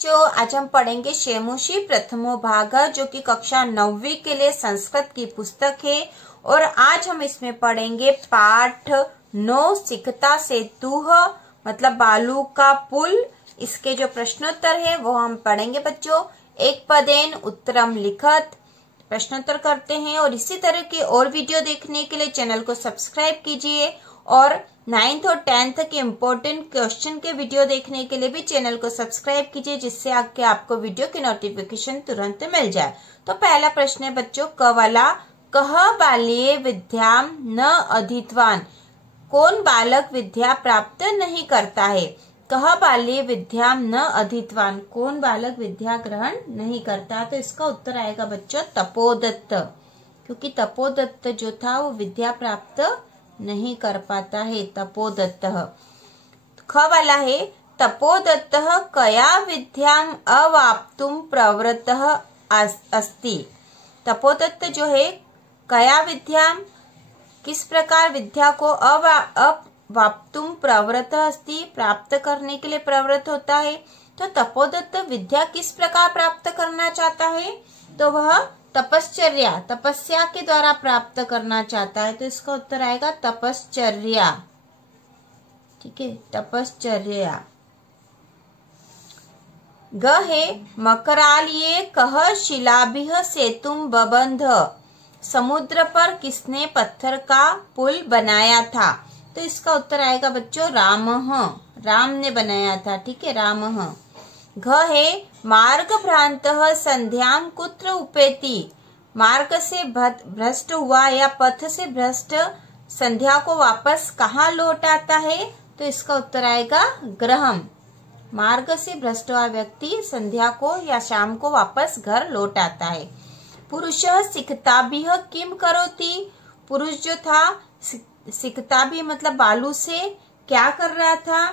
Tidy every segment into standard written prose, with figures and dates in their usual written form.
जो आज हम पढ़ेंगे शेमुषी प्रथमो भाग, जो कि कक्षा 9वीं के लिए संस्कृत की पुस्तक है। और आज हम इसमें पढ़ेंगे पाठ 9 सिकता सेतु, मतलब बालू का पुल। इसके जो प्रश्नोत्तर है वो हम पढ़ेंगे बच्चों। एक पदेन उत्तरम लिखत प्रश्नोत्तर करते हैं। और इसी तरह के और वीडियो देखने के लिए चैनल को सब्सक्राइब कीजिए। और 9th और 10th के इम्पोर्टेंट क्वेश्चन के वीडियो देखने के लिए भी चैनल को सब्सक्राइब कीजिए, जिससे आगे आपको वीडियो की नोटिफिकेशन तुरंत मिल जाए। तो पहला प्रश्न है बच्चों, कवला कह बाल्ये विद्याम न अधीतवान। कौन बालक विद्या प्राप्त नहीं करता है? कह बाल्ये विद्याम न अधीतवान, कौन बालक विद्या ग्रहण नहीं करता? तो इसका उत्तर आएगा बच्चों तपोदत्त, क्योंकि तपोदत्त जो था वो विद्या प्राप्त नहीं कर पाता है। तपोदत्त। ख वाला है तपोदत्त कया विद्याम अवाप्तुम प्रवृत्तः अस्ति। तपोदत्त जो है कया विद्याम, किस प्रकार विद्या को अवाप्तुम प्रवृत्तः अस्ति, प्राप्त करने के लिए प्रवृत्त होता है। तो तपोदत्त विद्या किस प्रकार प्राप्त करना चाहता है? तो वह तपश्चर्या, तपस्या के द्वारा प्राप्त करना चाहता है। तो इसका उत्तर आएगा तपश्चर्या। ठीक है, तपश्चर्या। ग है मकरालिये कह शिलाभिः सेतुम बबंध। समुद्र पर किसने पत्थर का पुल बनाया था? तो इसका उत्तर आएगा बच्चों रामः, राम ने बनाया था। ठीक है, रामः। घ है मार्ग भ्रांतः संध्याम कुत्र उपेति। मार्ग से भ्रष्ट हुआ या पथ से भ्रष्ट संध्या को वापस कहाँ लौट आता है? तो इसका उत्तर आएगा गृहम। मार्ग से भ्रष्ट हुआ व्यक्ति संध्या को या शाम को वापस घर लौट आता है। पुरुषः सिकताभिः किम करोति। पुरुष जो था सिकताभिः मतलब बालू से क्या कर रहा था?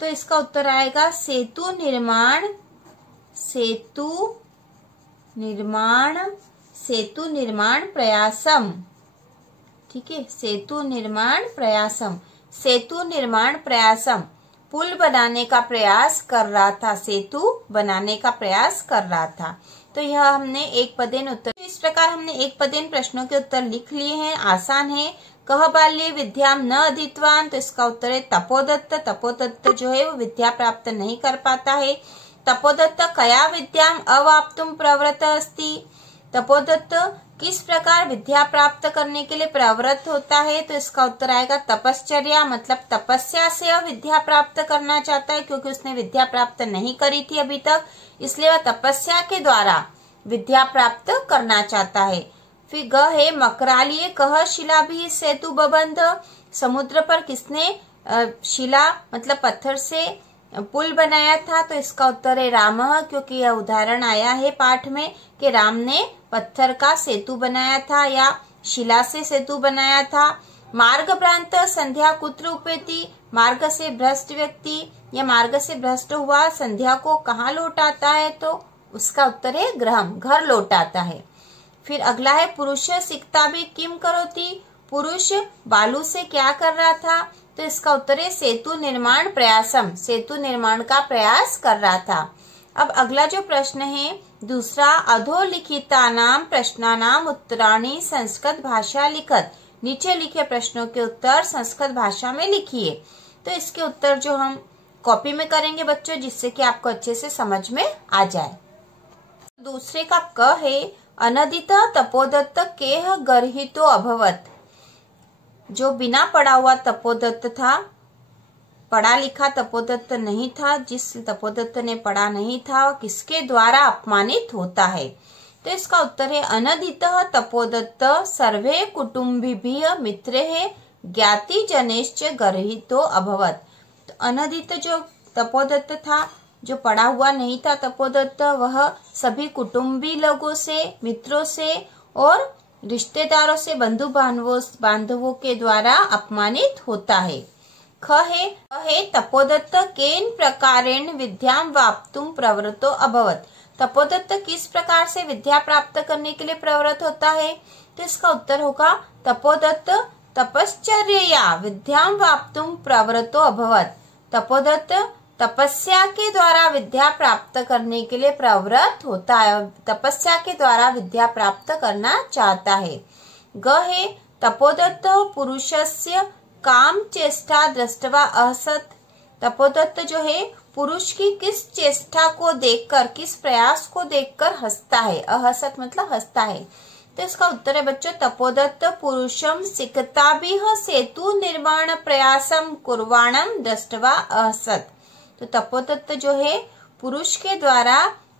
तो इसका उत्तर आएगा सेतु निर्माण, सेतु निर्माण, सेतु निर्माण प्रयासम। ठीक है, सेतु निर्माण प्रयासम, सेतु निर्माण प्रयासम, पुल बनाने का प्रयास कर रहा था, सेतु बनाने का प्रयास कर रहा था। तो यह हमने एक पदेन उत्तर, इस प्रकार हमने एक पदेन प्रश्नों के उत्तर लिख लिए हैं। आसान है। कह बाल्ये विद्याम न अधीतवान, तो इसका उत्तर है तपोदत्त। तपोदत्त जो है वो विद्या प्राप्त नहीं कर पाता है। तपोदत्त कया विद्याम अवाप्तुम प्रवृत्तः अस्ति। तपोदत्त किस प्रकार विद्या प्राप्त करने के लिए प्रवृत्त होता है? तो इसका उत्तर आएगा तपश्चर्या, मतलब तपस्या से वह विद्या प्राप्त करना चाहता है, क्योंकि उसने विद्या प्राप्त नहीं करी थी अभी तक, इसलिए वह तपस्या के द्वारा विद्या प्राप्त करना चाहता है। फिर ग है मकरालिये कह शिलाभिः सेतु बबंध। समुद्र पर किसने शिला मतलब पत्थर से पुल बनाया था? तो इसका उत्तर है रामः, क्योंकि यह उदाहरण आया है पाठ में कि राम ने पत्थर का सेतु बनाया था या शिला से सेतु बनाया था। मार्ग भ्रांत संध्या कुत्र उपेति। मार्ग से भ्रष्ट व्यक्ति या मार्ग से भ्रष्ट हुआ संध्या को कहाँ लौट आता है? तो उसका उत्तर है गृहम, घर लौट आता है। फिर अगला है पुरुष सिकताभिः किम करोति। पुरुष बालू से क्या कर रहा था? तो इसका उत्तर है सेतु निर्माण प्रयासम, सेतु निर्माण का प्रयास कर रहा था। अब अगला जो प्रश्न है दूसरा, अधोलिखितानाम प्रश्नानाम उत्तराणि संस्कृत भाषा लिखत। नीचे लिखे प्रश्नों के उत्तर संस्कृत भाषा में लिखिए। तो इसके उत्तर जो हम कॉपी में करेंगे बच्चों, जिससे कि आपको अच्छे से समझ में आ जाए। दूसरे का क है अनदित तपोदत्त केह गर्हितो अभवत। जो बिना पढ़ा हुआ तपोदत्त था, पढ़ा लिखा तपोदत्त नहीं था, जिस तपोदत्त ने पढ़ा नहीं था, किसके द्वारा अपमानित होता है? तो इसका उत्तर है अनदितः तपोदत्त सर्वे कुटुम्बिभिः मित्रैः ज्ञाति जनेश्च गर्हितो अभवत। तो अनदित जो तपोदत्त था, जो पढ़ा हुआ नहीं था तपोदत्त, वह सभी कुटुंबी लोगों से, मित्रों से और रिश्तेदारों से, बंधु बांधवों के द्वारा अपमानित होता है। ख है तपोदत्त केन प्रकारेण विद्याम वाप्तुम प्रवृत्तो अभवत। तपोदत्त किस प्रकार से विद्या प्राप्त करने के लिए प्रवृत्त होता है? तो इसका उत्तर होगा तपोदत्त तपश्चर्यया विद्याम वाप्तुम प्रवृत्तो अभवत। तपोदत्त तपस्या के द्वारा विद्या प्राप्त करने के लिए प्रवृत्त होता है, तपस्या के द्वारा विद्या प्राप्त करना चाहता है। ग है तपोदत्त पुरुषस्य काम चेष्टा दृष्टवा अहसत। तपोदत्त जो है पुरुष की किस चेष्टा को देखकर, किस प्रयास को देखकर हंसता है। अहसत मतलब हंसता है। तो इसका उत्तर है बच्चों, तपोदत्त पुरुषम सिकताभिः सेतु निर्माण प्रयासम कुर्वाणम दृष्टवा अहसत। तो तपोदत्त जो है पुरुष के द्वारा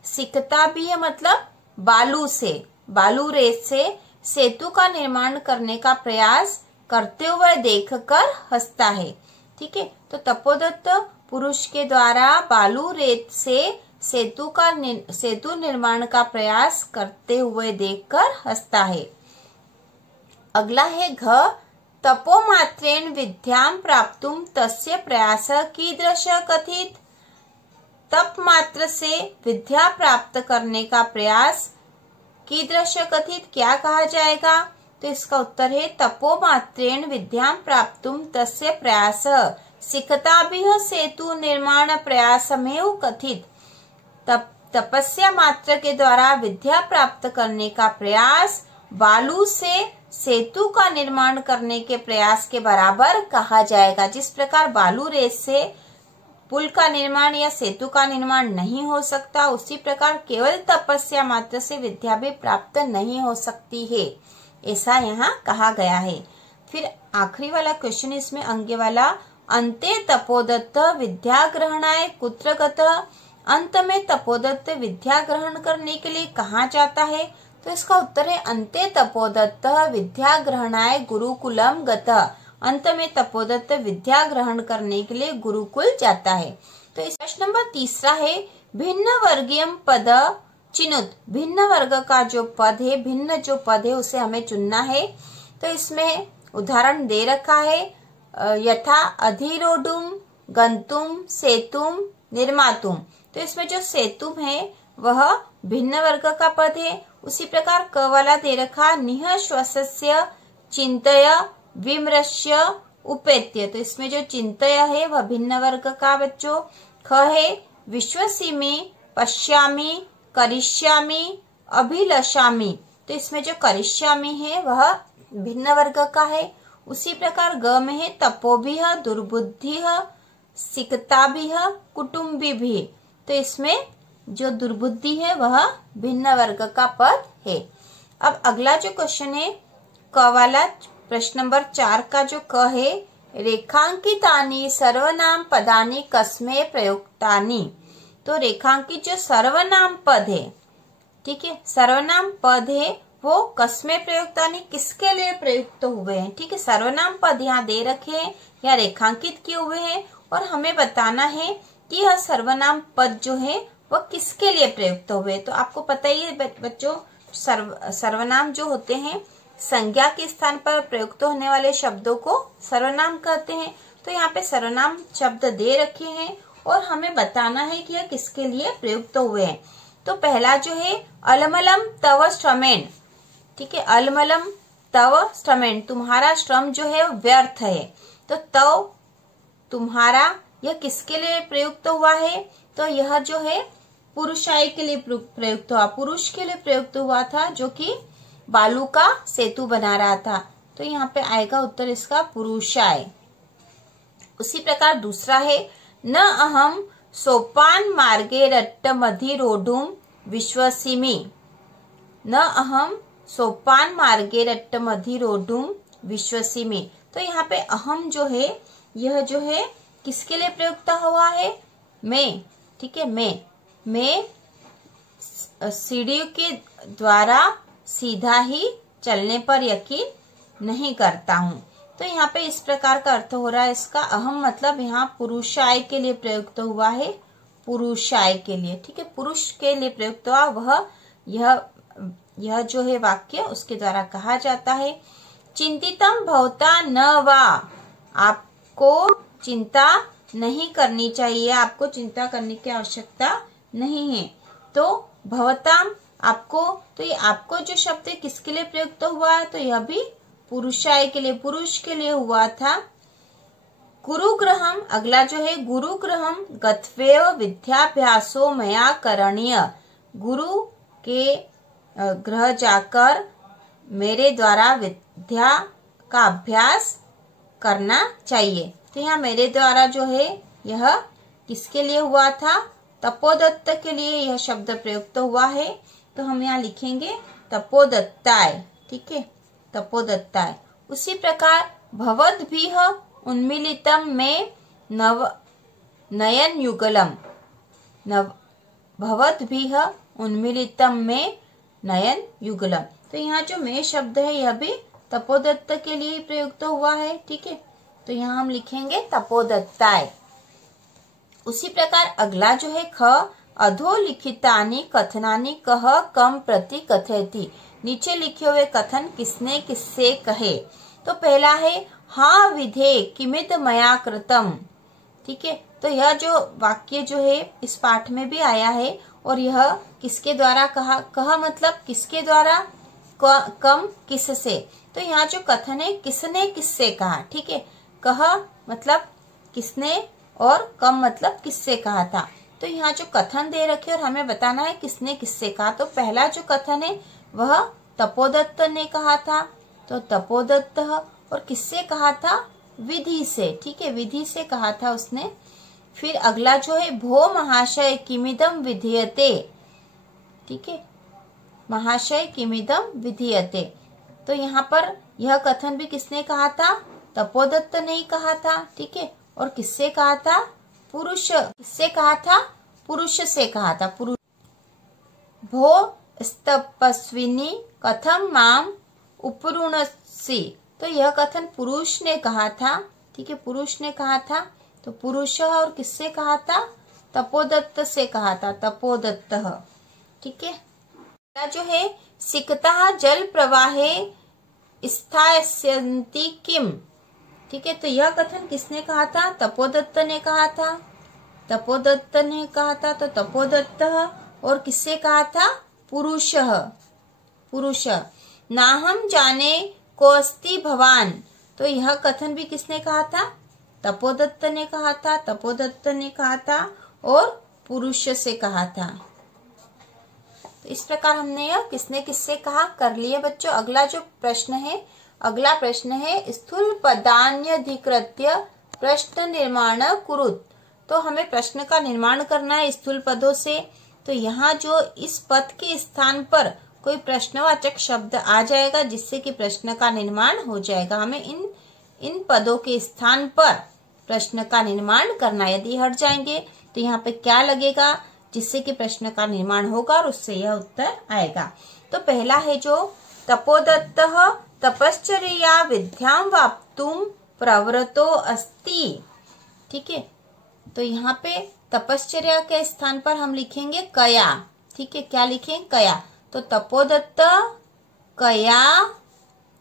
सिकताभिः मतलब बालू से, बालू रेत से सेतु का निर्माण करने का प्रयास करते हुए देखकर हंसता है। ठीक है, तो तपोदत्त पुरुष के द्वारा बालू रेत से सेतु निर्माण का प्रयास करते हुए देखकर हंसता है। अगला है घ तपोमात्रेण विद्यां प्राप्तुम तस्य प्रयास कीदृश कथित। तप मात्र से विद्या प्राप्त करने का प्रयास कीदृश कथित क्या कहा जाएगा। तो इसका उत्तर है तपोमात्रेण विद्यां प्राप्तुम तस्य प्रयास सिकताभिः सेतु निर्माण प्रयासमेव कथित। तपस्या मात्र के द्वारा विद्या प्राप्त करने का प्रयास बालू से सेतु का निर्माण करने के प्रयास के बराबर कहा जाएगा। जिस प्रकार बालू रेत से पुल का निर्माण या सेतु का निर्माण नहीं हो सकता, उसी प्रकार केवल तपस्या मात्र से विद्या भी प्राप्त नहीं हो सकती है, ऐसा यहाँ कहा गया है। फिर आखिरी वाला क्वेश्चन इसमें अंगे वाला, अंते तपोदत्त विद्या ग्रहणाय कुत्र गतः। अंत में तपोदत्त विद्या ग्रहण करने के लिए कहाँ जाता है। तो इसका उत्तर है अंते तपोदत्त विद्या ग्रहणाय गुरुकुलम गतः। अंत में तपोदत्त विद्या ग्रहण करने के लिए गुरुकुल जाता है। तो इस प्रश्न नंबर 3 है भिन्न वर्गीय पद चिनुत। भिन्न वर्ग का जो पद है, भिन्न जो पद है उसे हमें चुनना है। तो इसमें उदाहरण दे रखा है यथा अधिरोढ़ुम गंतुम सेतुम निर्मातुम। तो इसमें जो सेतुम है वह भिन्न वर्ग का पद है। उसी प्रकार क वाला दे रखा निह श्वसस्य चिंतय विमृश्य उपेत्य। तो इसमें जो चिंतय है वह भिन्न वर्ग का बच्चों। ख है विश्वसिमि पश्यामि करिष्यामि अभिलषामि। तो इसमें जो करिष्यामि है वह भिन्न वर्ग का है। उसी प्रकार ग में है तपोभिः दुर्बुद्धिः सिकताभिः कुटुम्बिभिः। तो इसमें जो दुर्बुद्धि है वह भिन्न वर्ग का पद है। अब अगला जो क्वेश्चन है क वाला, प्रश्न नंबर 4 का जो क है, रेखांकितानि सर्वनाम पदानि कस्मै प्रयुक्तानि। तो रेखांकित जो सर्वनाम पद है, ठीक है, सर्वनाम पद है वो कस्मै प्रयुक्तानि किसके लिए प्रयुक्त हुए हैं। ठीक है, सर्वनाम पद यहाँ दे रखे हैं या रेखांकित किए हुए हैं और हमें बताना है कि यह सर्वनाम पद जो है वह किसके लिए प्रयुक्त हुए। तो आपको पता ही है बच्चों, सर्वनाम जो होते हैं संज्ञा के स्थान पर प्रयुक्त होने वाले शब्दों को सर्वनाम कहते हैं। तो यहाँ पे सर्वनाम शब्द दे रखे हैं और हमें बताना है कि यह किसके लिए प्रयुक्त हुए हैं। तो पहला जो है अलमलम तव श्रमेण। ठीक है, अलमलम तव श्रमेण, तुम्हारा श्रम जो है व्यर्थ है। तो तव तुम्हारा यह किसके लिए प्रयुक्त हुआ है। तो यह जो है पुरुषाय के लिए प्रयुक्त हुआ, पुरुष के लिए प्रयुक्त हुआ था जो कि बालू का सेतु बना रहा था। तो यहाँ पे आएगा उत्तर इसका पुरुषाय। उसी प्रकार दूसरा है न अहम सोपान मार्गे रट्टमधिरोढ़ुम विश्वसिमि। न अहम सोपान मार्गे रट्टमधिरोढ़ुम विश्वसिमि। तो यहाँ पे अहम जो है यह जो है किसके लिए प्रयुक्त हुआ है, मैं। ठीक है, मैं सीढ़ियों के द्वारा सीधा ही चलने पर यकीन नहीं करता हूँ। तो यहाँ पे इस प्रकार का अर्थ हो रहा है इसका। अहम मतलब यहाँ पुरुषाय के लिए प्रयुक्त हुआ है, पुरुषाय के लिए। ठीक है, पुरुष के लिए प्रयुक्त हुआ वह यह जो है वाक्य उसके द्वारा कहा जाता है। चिंतितम भवता न वा, आपको चिंता नहीं करनी चाहिए, आपको चिंता करने की आवश्यकता नहीं है। तो भवताम आपको, तो ये आपको जो शब्द है किसके लिए प्रयुक्त हुआ है। तो यह भी पुरुषाय के लिए, पुरुष के लिए हुआ था। गुरुगृहम, अगला जो है गुरुगृहम गत्वेव विद्याभ्यासो मया करणीय। गुरु के गृह जाकर मेरे द्वारा विद्या का अभ्यास करना चाहिए। तो यहाँ मेरे द्वारा जो है यह किसके लिए हुआ था? तपोदत्त के लिए यह शब्द प्रयुक्त हुआ है। तो हम यहाँ लिखेंगे तपोदत्ताय, ठीक है, तपोदत्ताय। उसी प्रकार भवद्भिः उन्मीलितम में नव नयन युगलम, भवद्भिः उन्मीलितम में नयन युगलम। तो यहाँ जो में शब्द है यह भी तपोदत्त के लिए प्रयुक्त हुआ है, ठीक है। तो यहाँ हम लिखेंगे तपोदत्ताय। उसी प्रकार अगला जो है ख, अधोलिखितानि कथनानि कह कम प्रति कथयति। नीचे लिखे हुए कथन किसने किससे कहे? तो पहला है हाँ विधे किमिद मया कृतम, ठीक है। तो यह जो वाक्य जो है इस पाठ में भी आया है और यह किसके द्वारा कहा? कह मतलब किसके द्वारा, कम किससे। तो यहाँ जो कथन है किसने किससे कहा, ठीक है। कह मतलब किसने और कम मतलब किससे कहा था। तो यहाँ जो कथन दे रखे और हमें बताना है किसने किससे कहा। तो पहला जो कथन है वह तपोदत्त ने कहा था, तो तपोदत्त, और किससे कहा था? विधि से, ठीक है, विधि से कहा था उसने। फिर अगला जो है भो महाशय किमिदम विधीयते, ठीक है, महाशय किमिदम विधीयते। तो यहाँ पर यह कथन भी किसने कहा था? तपोदत्त ने ही कहा था, ठीक है। और किससे कहा था? पुरुष, किससे कहा था? पुरुष से कहा था, पुरुष। भो तपस्विनी कथम माम उपरुणसि। तो यह कथन पुरुष ने कहा था, ठीक है, पुरुष ने कहा था। तो पुरुष और किससे कहा था? तपोदत्त से कहा था, तपोदत्त, ठीक है। जो है सिकता जल प्रवाहे स्थास्यन्ति किम, ठीक है। तो यह कथन किसने कहा था? तपोदत्त ने कहा था, तपोदत्त ने कहा था। तो तपोदत्त और किससे कहा था? पुरुष, पुरुष। नाहम जाने को अस्ति भवान। तो यह कथन भी किसने कहा था? तपोदत्त ने कहा था, तपोदत्त ने कहा था और पुरुष से कहा था। तो इस प्रकार हमने यह किसने किससे कहा कर लिए बच्चों। अगला जो प्रश्न है, अगला प्रश्न है स्थूल पदान्यधिकृत्य प्रश्न निर्माण कुरुत। तो हमें प्रश्न का निर्माण करना है स्थूल पदों से। तो यहाँ जो इस पद के स्थान पर कोई प्रश्नवाचक शब्द आ जाएगा जिससे कि प्रश्न का निर्माण हो जाएगा। हमें इन पदों के स्थान पर प्रश्न का निर्माण करना। यदि हट जाएंगे तो यहाँ पे क्या लगेगा जिससे कि प्रश्न का निर्माण होगा और उससे यह उत्तर आएगा। तो पहला है जो तपोदत्त तपश्चर्या विद्यां वाप्तुम प्रवृत्तो अस्ति, ठीक है। तो यहाँ पे तपश्चर्या के स्थान पर हम लिखेंगे कया, ठीक है। क्या लिखेंगे? कया। तो तपोदत्त कया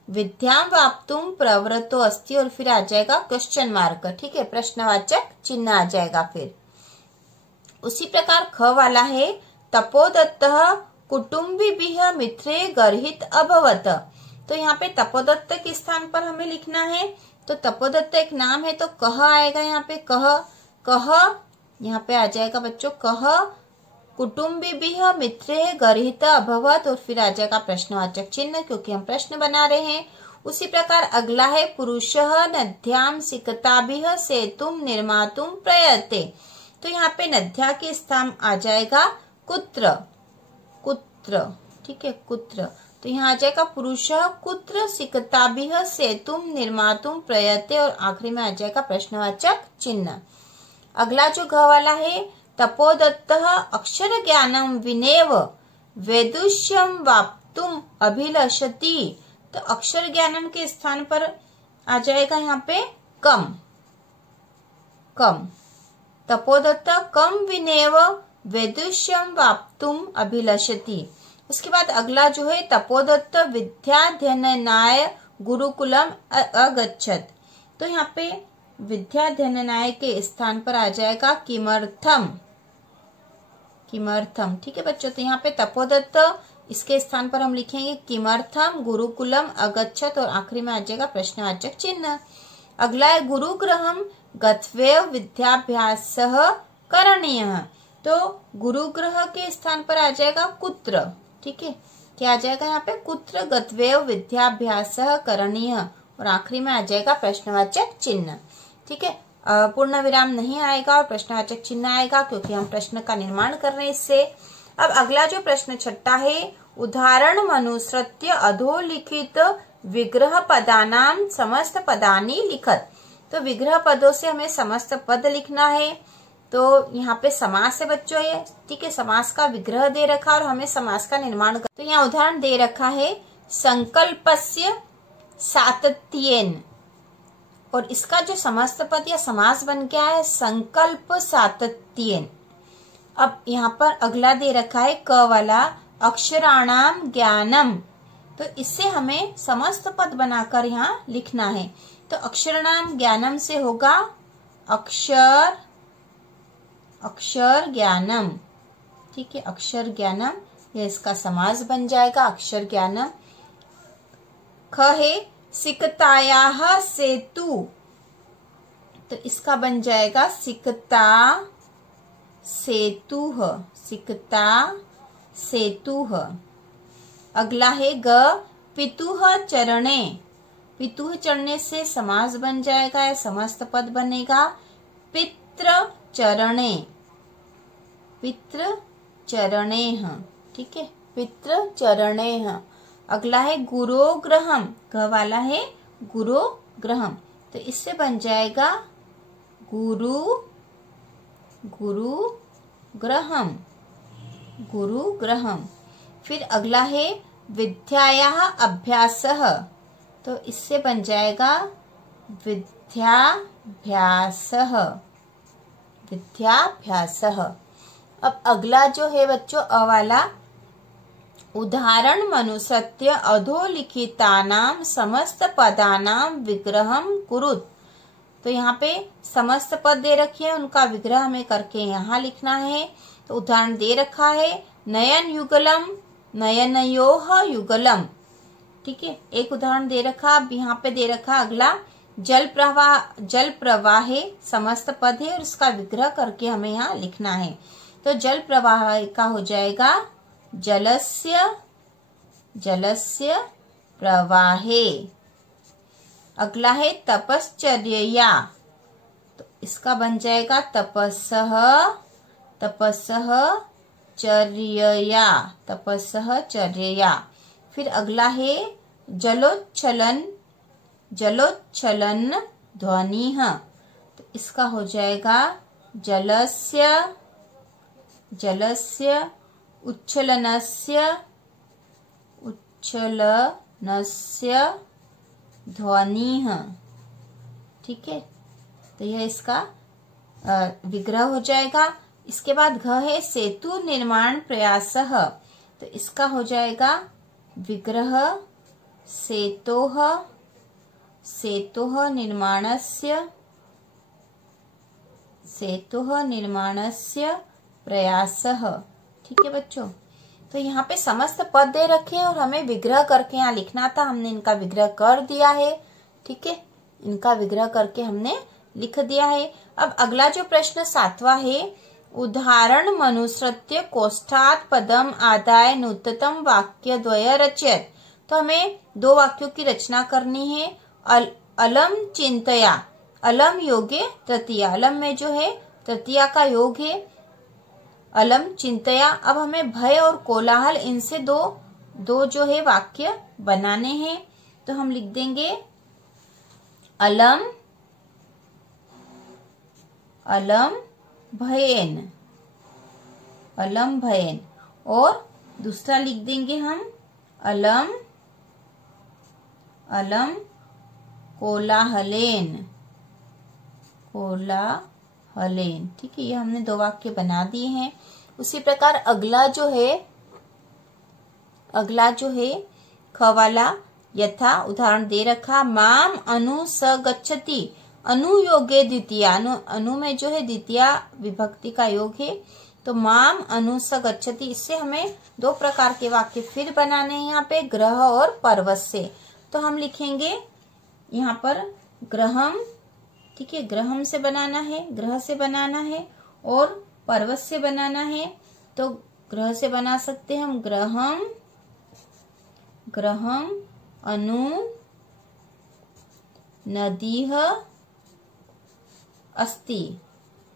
विद्यां वाप्तुम प्रवृत्तो अस्ति और फिर आ जाएगा क्वेश्चन मार्क, ठीक है, प्रश्नवाचक चिन्ह आ जाएगा। फिर उसी प्रकार ख वाला है तपोदत्त कुटुम्बिभिः मित्रे गर्हित अभवत। तो यहाँ पे तपोदत्त के स्थान पर हमें लिखना है। तो तपोदत्त एक नाम है तो कह आएगा यहाँ पे, कह यहाँ पे आ जाएगा बच्चों कह कुटुम्बिभिः मित्रे गर्हित अभवत और फिर आ जाएगा प्रश्नवाचक चिन्ह क्योंकि हम प्रश्न बना रहे हैं। उसी प्रकार अगला है पुरुषः नद्यां सिकताभिः सेतुं निर्मातुं प्रयते। तो यहाँ पे नद्या के स्थान आ जाएगा कुत्र, कुत्र, ठीक है, कुत्र। तो यहाँ आ जाएगा पुरुषः कुत्र सिकताभिः सेतुं निर्मातुं प्रयते और आखिरी में आ जाएगा प्रश्नवाचक चिन्ह। अगला जो घ वाला है तपोदत्तः अक्षर ज्ञानम विनेव वैदुष्यम वाप्तुम अभिलषति। तो अक्षर ज्ञानम के स्थान पर आ जाएगा यहाँ पे कम, कम। तपोदत्त कम विनेव वैदुष्यम वाप्तुम अभिलषति। उसके बाद अगला जो है तपोदत्त विद्याध्ययनाय गुरुकुलम अगच्छत। तो यहाँ पे विद्याध्ययनाय के स्थान पर आ जाएगा किमर्थम, किमर्थम, ठीक है बच्चों। तो यहाँ पे तपोदत्त इसके स्थान पर हम लिखेंगे किमर्थम गुरुकुलम अगच्छत और आखिरी में आ जाएगा प्रश्नवाचक चिन्ह। अगला है गुरुगृहम गत्वे विद्याभ्यासः करणीयः। तो गुरुगृह के स्थान पर आ जाएगा कुत्र। ठीक है, क्या आ जाएगा यहाँ पे? कुत्र गत्वे विद्याभ्यासः करणीयः, और आखिरी में आ जाएगा प्रश्नवाचक चिन्ह। ठीक है, पूर्ण विराम नहीं आएगा और प्रश्नवाचक चिन्ह आएगा, क्योंकि हम प्रश्न का निर्माण कर रहे हैं इससे। अब अगला जो प्रश्न छठा है, उदाहरण अनुसृत्य अधोलिखित विग्रह पदानाम समस्त पदानी लिखत। तो विग्रह पदों से हमें समस्त पद लिखना है। तो यहाँ पे समास है बच्चों ये। ठीक है, समास का विग्रह दे रखा और हमें समास का निर्माण कर। तो यहाँ उदाहरण दे रखा है संकल्पस्य सातत्येन, और इसका जो समस्त पद या समास बन गया है संकल्प सातत्येन। अब यहाँ पर अगला दे रखा है क वाला अक्षराणाम ज्ञानम, तो इससे हमें समस्त पद बनाकर यहाँ लिखना है। तो अक्षराणाम ज्ञानम से होगा अक्षर ज्ञानम। ठीक है, अक्षर ज्ञानम, यह इसका समास बन जाएगा अक्षर ज्ञानम। ख है सिकतायाः सेतु, तो इसका बन जाएगा सिकता सेतुः, सिकता सेतुः। अगला है ग पितुः चरणे, पितुः चरणे से समास बन जाएगा या समस्त पद बनेगा पितृ चरणे, पितृ चरणेः। ठीक है, पितृ चरणेः। अगला है गुरुग्रहम, ग वाला है गुरुग्रहम, तो इससे बन जाएगा गुरुग्रहम। फिर अगला है विद्यायाः अभ्यासः, तो इससे बन जाएगा विद्याभ्यासः। अब अगला जो है बच्चों अ वाला, उदाहरण अनुसृत्य अधोलिखितानां समस्त पदानां विग्रहं कुरुत। तो यहाँ पे समस्त पद दे रखे हैं, उनका विग्रह हमें करके यहाँ लिखना है। तो उदाहरण दे रखा है नयन युगलम, नयनयोः युगलम। ठीक है, एक उदाहरण दे रखा। अब यहाँ पे दे रखा अगला जल प्रवाहे, समस्त पद है और उसका विग्रह करके हमें यहाँ लिखना है। तो जल प्रवाह का हो जाएगा जलस्य प्रवाहे। अगला है तपश्चर्या, तो इसका बन जाएगा तपस्सः चर्यया। फिर अगला है जलोच्छलन ध्वनिः, तो इसका हो जाएगा जलस्य उच्छलनस्य ध्वनिः। ठीक है, तो यह इसका विग्रह हो जाएगा। इसके बाद घ है सेतु निर्माण प्रयासः, तो इसका हो जाएगा विग्रह सेतोः निर्माणस्य प्रयासः। ठीक है बच्चों, तो यहाँ पे समस्त पद दे रखे हैं और हमें विग्रह करके यहाँ लिखना था। हमने इनका विग्रह कर दिया है। ठीक है, इनका विग्रह करके हमने लिख दिया है। अब अगला जो प्रश्न 7वां है, उदाहरण मनुसृत्य कोष्ठात् पदम आदाय नूतनतम वाक्य द्वय रचयत। तो हमें 2 वाक्यों की रचना करनी है। अलम चिंतया, अलम योगे तृतीया, अलम में जो है तृतीया का योग है अलम चिंतया। अब हमें भय और कोलाहल, इनसे दो जो है वाक्य बनाने हैं। तो हम लिख देंगे अलम भयेन, और दूसरा लिख देंगे हम अलम कोलाहलेन। ठीक है, ये हमने 2 वाक्य बना दिए हैं। उसी प्रकार अगला जो है ख वाला, यथा उदाहरण दे रखा माम अनु स गच्छति, अनुयोगे द्वितीया, अनु में जो है द्वितीया विभक्ति का योग है। तो माम अनु स गच्छति, इससे हमें 2 प्रकार के वाक्य फिर बनाने हैं यहाँ पे, ग्रह और पर्वत से। तो हम लिखेंगे यहाँ पर ग्रहम ठीक है, ग्रहम से बनाना है, ग्रह से बनाना है, और पर्वत से बनाना है। तो ग्रह से बना सकते हैं हम ग्रहम, ग्रहम अनु नदीह अस्ति।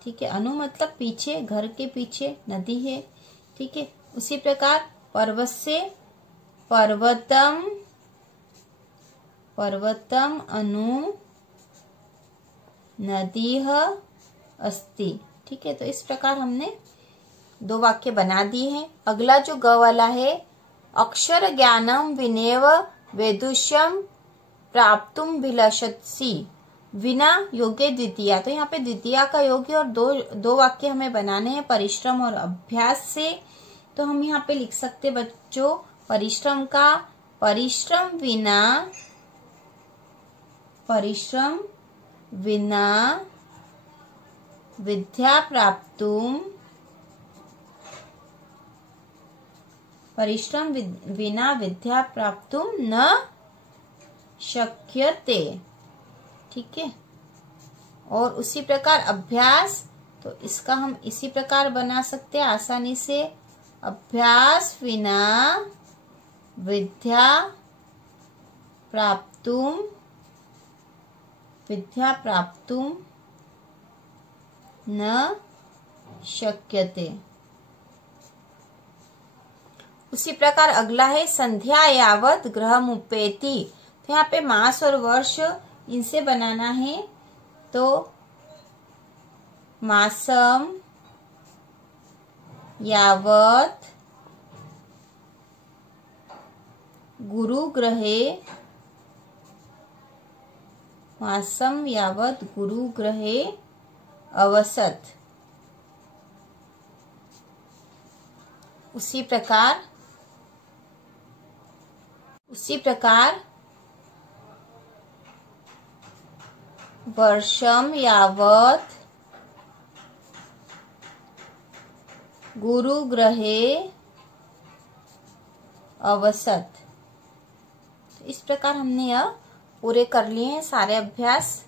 ठीक है, अनु मतलब पीछे, घर के पीछे नदी है। ठीक है, उसी प्रकार पर्वत से पर्वतम, पर्वतम अनु नदीह अस्ति। ठीक है, तो इस प्रकार हमने 2 वाक्य बना दिए हैं। अगला जो ग वाला है, अक्षर ज्ञानम विनेव वेदुष्यम प्राप्तुम भिलषत्सि विना योग्य द्वितीया। तो यहाँ पे द्वितीया का योग्य और दो वाक्य हमें बनाने हैं परिश्रम और अभ्यास से। तो हम यहाँ पे लिख सकते बच्चों, परिश्रम का, परिश्रम विना विद्या प्राप्तुम, परिश्रम विना विद्या प्राप्तुम न शक्यते। ठीक है, और उसी प्रकार अभ्यास, तो इसका हम इसी प्रकार बना सकते हैं आसानी से, अभ्यास विना विद्या प्राप्तुम न शक्यते। उसी प्रकार अगला है संध्या यावत ग्रहमुपेति। तो यहाँ पे मास और वर्ष इनसे बनाना है। तो मासम यावत गुरुग्रहे, मासम यावत गुरुग्रहे अवसत। उसी प्रकार वर्षम यावत गुरुग्रहे अवसत। इस प्रकार हमने यह पूरे कर लिए हैं सारे अभ्यास।